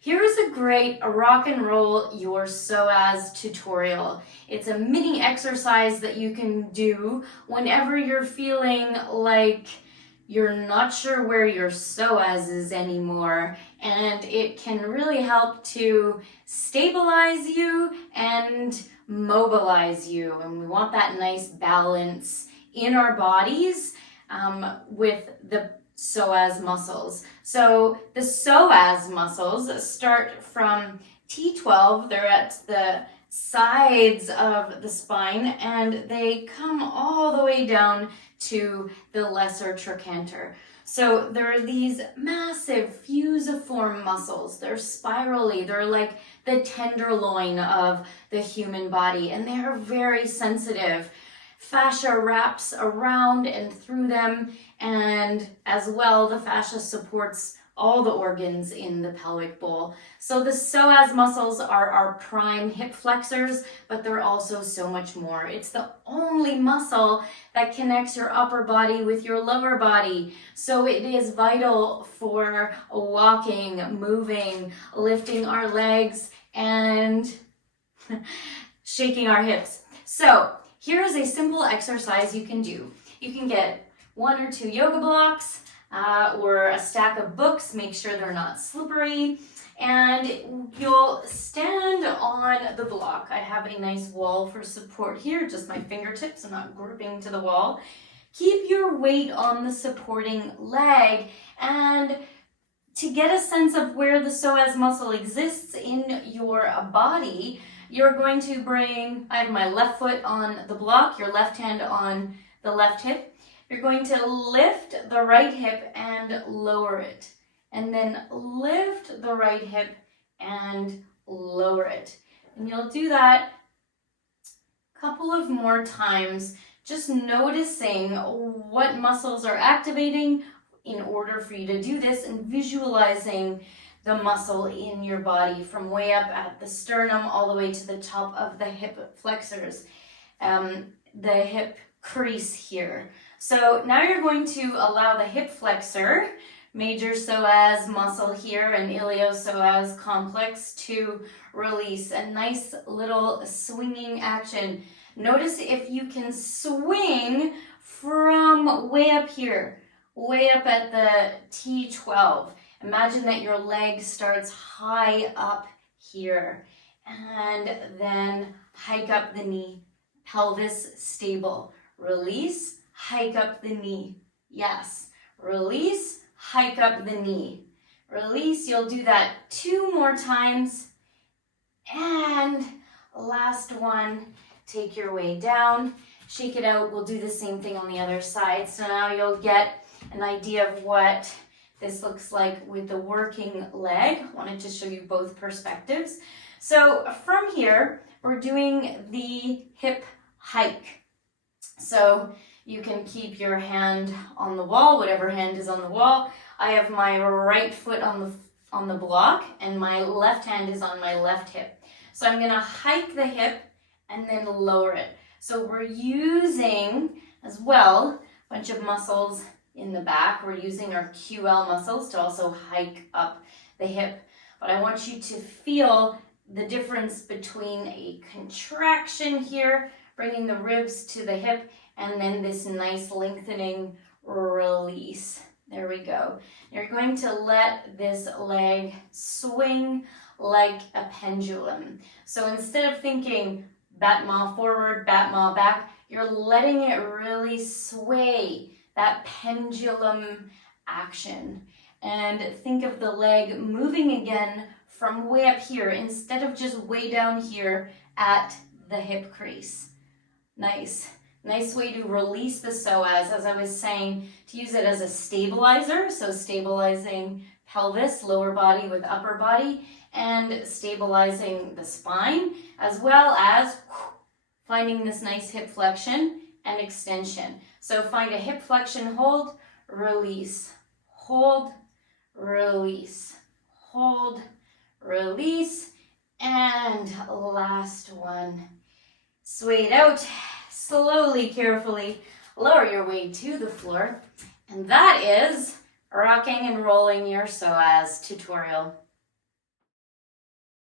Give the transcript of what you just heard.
Here's a great rock and roll your psoas tutorial. It's a mini exercise that you can do whenever you're feeling like you're not sure where your psoas is anymore, and it can really help to stabilize you and mobilize you. And we want that nice balance in our bodies with the psoas muscles. So the psoas muscles start from T12, they're at the sides of the spine, and they come all the way down to the lesser trochanter. So there are these massive fusiform muscles. They're spirally, they're like the tenderloin of the human body, and they are very sensitive. Fascia wraps around and through them, and as well the fascia supports all the organs in the pelvic bowl. So the psoas muscles are our prime hip flexors, but they're also so much more. It's the only muscle that connects your upper body with your lower body. So it is vital for walking, moving, lifting our legs, and shaking our hips. So here's a simple exercise you can do. You can get 1 or 2 yoga blocks or a stack of books. Make sure they're not slippery. And you'll stand on the block. I have a nice wall for support here, just my fingertips. I'm not gripping to the wall. Keep your weight on the supporting leg, and to get a sense of where the psoas muscle exists in your body, you're going to bring, I have my left foot on the block, your left hand on the left hip. You're going to lift the right hip and lower it. And then lift the right hip and lower it. And you'll do that a couple of more times, just noticing what muscles are activating in order for you to do this, and visualizing the muscle in your body from way up at the sternum all the way to the top of the hip flexors, the hip crease here. So now you're going to allow the hip flexor, major psoas muscle here, and iliopsoas complex to release. A nice little swinging action. Notice if you can swing from way up here, way up at the T12. Imagine that your leg starts high up here, and then hike up the knee, pelvis stable. Release, hike up the knee. Yes, release, hike up the knee. Release, you'll do that 2 more times. And last one, take your way down, shake it out. We'll do the same thing on the other side. So now you'll get an idea of what this looks like with the working leg. I wanted to show you both perspectives. So from here, we're doing the hip hike. So you can keep your hand on the wall, whatever hand is on the wall. I have my right foot on the block, and my left hand is on my left hip. So I'm gonna hike the hip and then lower it. So we're using as well a bunch of muscles in the back. We're using our QL muscles to also hike up the hip. But I want you to feel the difference between a contraction here, bringing the ribs to the hip, and then this nice lengthening release. There we go. You're going to let this leg swing like a pendulum. So instead of thinking battement forward, battement back, you're letting it really sway, that pendulum action. And think of the leg moving again from way up here instead of just way down here at the hip crease. Nice. Nice way to release the psoas, as I was saying, to use it as a stabilizer. So stabilizing pelvis, lower body with upper body, and stabilizing the spine, as well as finding this nice hip flexion and extension. So find a hip flexion, hold, release, hold, release, hold, release, and last one. Sway it out, slowly, carefully, lower your weight to the floor. And that is rocking and rolling your psoas tutorial.